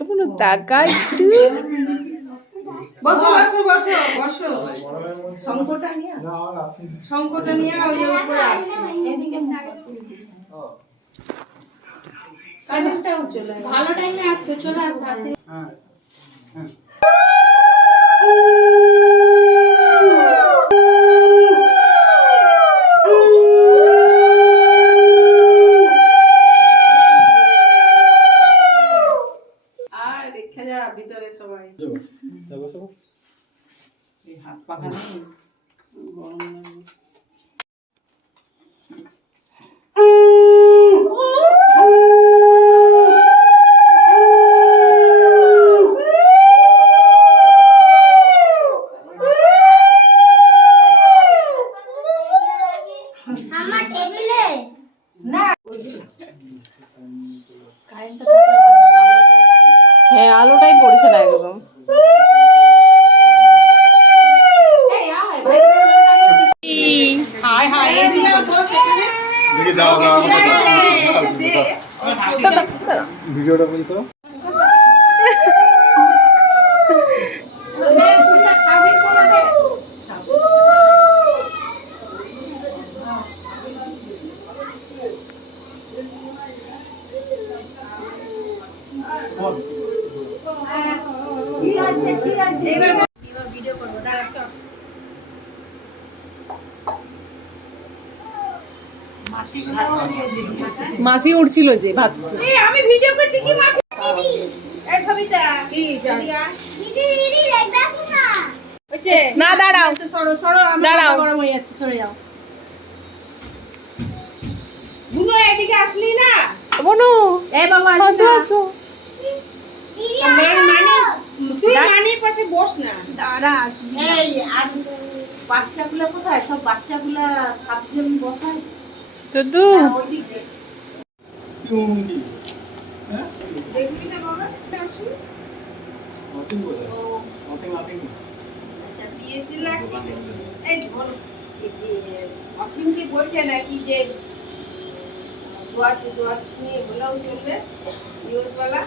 কোনো টাকা একটু বসো বসো বসো বসো শঙ্কটা নিয়ে শঙ্কটা নিয়ে ওই যে উপরে আছে এদিকে কারেন্টটাও চলে ভালো টাইমে আসছো, চলে আসো। হ্যাঁ হ্যাঁ আর দেখা যা ভিতরে সবাই এই হাত পাখা নেই গরম লাগবে আমার টেবিলে না হ্যাঁ আলোটাই পড়ছে না একদম এই আয় ভাই হাই হাই দেখি দাও দাও ভিডিওটা বন্ধ করো ভিডিও করবো, দাঁড়া সব। মাছি উঠছিল যে ভাত এই আমি ভিডিও করছি কি মাছ দিদি? এই সবিতা কি দিদি দিদি লাইক দেখো না। হচ্ছে না দাঁড়াও তো সরো সরো, আমার দাঁড়াও। মাথা গরম হয়ে যাচ্ছে, সরে যাও। দুনো এদিকে আসলি না বনু এই বাবা আসো আসো তুই মানির পাশে বস না দাঁড়া। এই আর বাচ্চাগুলো কোথায় সব বাচ্চাগুলা সাতজন বসায় দুদু ওইদিকে চুমকি হ্যাঁ দেখবি না বাবা নতুন বলে নতুন নতুন আচ্ছা বিয়েতে লাগছে এই ধর অসীমকে বলছে নাকি যে দোয়া নিয়ে বলাও চলবে নিউজওয়ালা